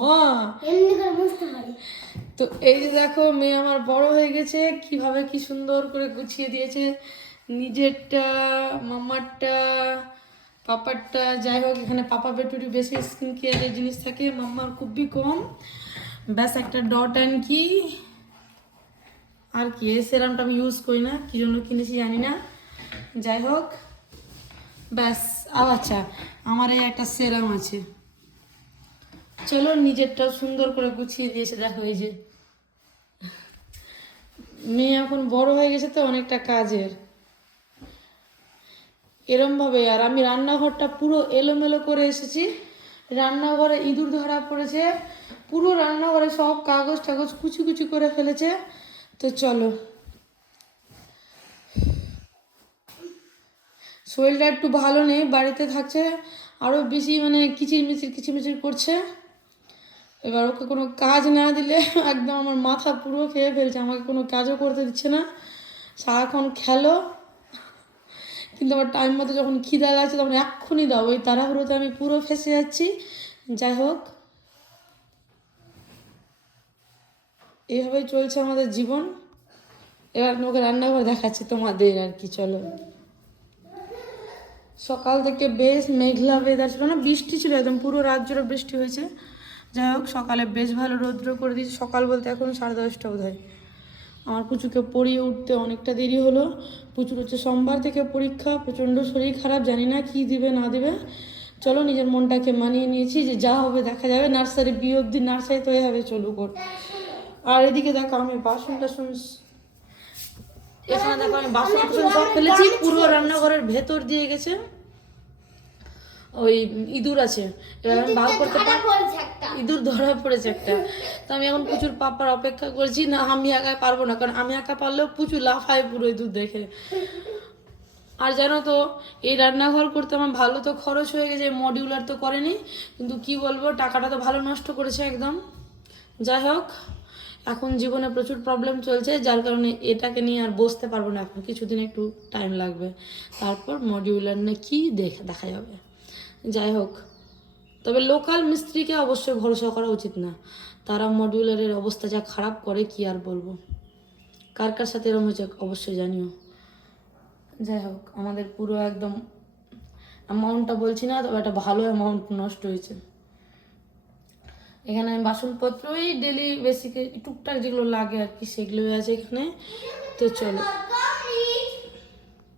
মা তো এই যে দেখো মেয়ে আমার বড় হয়ে গেছে, কিভাবে কি সুন্দর করে গুছিয়ে দিয়েছে নিজেরটা, মামারটা, পাপারটা। যাই হোক, এখানে পাপা বেটুরি বেশি স্কিন কেয়ারের জিনিস থাকে, মাম্মার খুবই কম। ব্যাস একটা ডট অ্যান্ড কি আর কি, এই সেরামটা আমি ইউজ করি না, কি জন্য কিনেছি জানি না। যাই হোক ব্যাস। আচ্ছা, আমার এই একটা সেরাম আছে। চলো, নিজেরটা সুন্দর করে গুছিয়ে দিয়েছে। দেখো এই যে মেয়ে এখন বড় হয়ে গেছে তো অনেকটা কাজের, এরমভাবে। আর আমি রান্নাঘরটা পুরো এলোমেলো করে এসেছি, রান্নাঘরে ইঁদুর ধরা পড়েছে, পুরো রান্নাঘরে সব কাগজ টাগজ কুচি কুচি করে ফেলেছে। তো চলো, শরীরটা একটু ভালো নেই, বাড়িতে থাকছে আরও বেশি মানে কিচিরমিচির করছে। এবার ওকে কোনো কাজ না দিলে একদম আমার মাথা পুরো খেয়ে ফেলছে, আমাকে কোনো কাজও করতে দিচ্ছে না, সারাক্ষণ খেলো। কিন্তু আমার টাইম মতো যখন খিদা লাগছে তখন এক্ষুনি দাও, ওই তাড়াহুড়োতে আমি পুরো ফেঁসে যাচ্ছি। যাই হোক, এইভাবেই চলছে আমাদের জীবন। এবার তোমাকে রান্নাঘর দেখাচ্ছি তোমাদের আর কি। চলো, সকাল থেকে বেশ মেঘলা ওয়েদার ছিল, না বৃষ্টি ছিল, একদম পুরো রাত জুড়ে বৃষ্টি হয়েছে। যাই হোক, সকালে বেশ ভালো রৌদ্র করে দিয়েছে, সকাল বলতে এখন 10:30 বোধ হয়। আমার পুচুকে পড়িয়ে উঠতে অনেকটা দেরি হলো। পুচুর হচ্ছে সোমবার থেকে পরীক্ষা, প্রচণ্ড শরীর খারাপ, জানি না কী দিবে না দিবে। চলো, নিজের মনটাকে মানিয়ে নিয়েছি যে যা হবে দেখা যাবে, নার্সারি বিয়ে অব্দি নার্সারি তো হবে, চলুক ওর। আর এদিকে দেখো আমি বাসন টাসন, এখানে দেখো আমি বাসন টাসন সব ফেলেছি, পুরো রান্নাঘরের ভেতর দিয়ে গেছে। ওই ইঁদুর আছে, এবার আমি বার করতে পারি, ইঁদুর ধরা পড়েছে একটা। তো আমি এখন প্রচুর পাপার অপেক্ষা করছি, না আমি একা পারবো না, কারণ আমি একা পারলেও প্রচুর লাফায় পুরো ইঁদুর দেখে। আর জানো তো, এই রান্নাঘর করতে আমার ভালো তো খরচ হয়ে গেছে, মডিউলার তো করেনি, কিন্তু কি বলবো, টাকাটা তো ভালো নষ্ট করেছে একদম। যাই হোক, এখন জীবনে প্রচুর প্রবলেম চলছে, যার কারণে এটাকে নিয়ে আর বসতে পারবো না এখন, কিছুদিন একটু টাইম লাগবে, তারপর মডিউলার নিয়ে কী দেখা যাবে। যাই হোক, তবে লোকাল মিস্ত্রিকে অবশ্যই ভরসা করা উচিত না, তারা মডিউলারের অবস্থা যা খারাপ করে কি আর বলবো। কার কার সাথে এরকম হয়েছে অবশ্যই জানিও। যাই হোক, আমাদের পুরো একদম অ্যামাউন্টটা বলছি না, তবে একটা ভালো অ্যামাউন্ট নষ্ট হয়েছে। এখানে বাসনপত্র ওই ডেলি বেসিকে টুকটাক যেগুলো লাগে আর কি, সেগুলোই আছে এখানে। তো চলো,